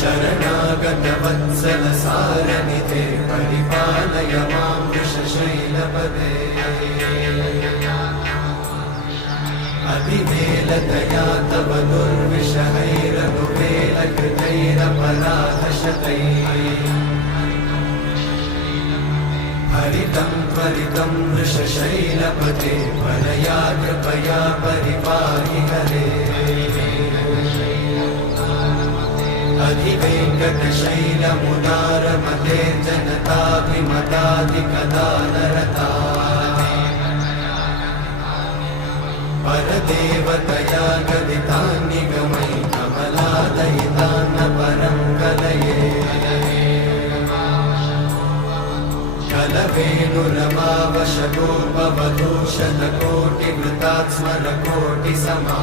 शरणागतवत्सल सारनिधे परिपालय मां वृषशैलपदे अधिवेलतया तव दुर्विषहैरनुवेलकृतैरपराधशतैः हरितं त्वरितं वृषशैलपते वरया कृपया परिपाहि हरे अधिवेङ्कटशैलमुदारमते जनताभिमताधिकदानरता परदेवतया गदितान्निगमै कमलादयितान्न परं कलये कलवेणुरमावशगोपवधूशतकोटिवृतात् स्मरकोटिसमा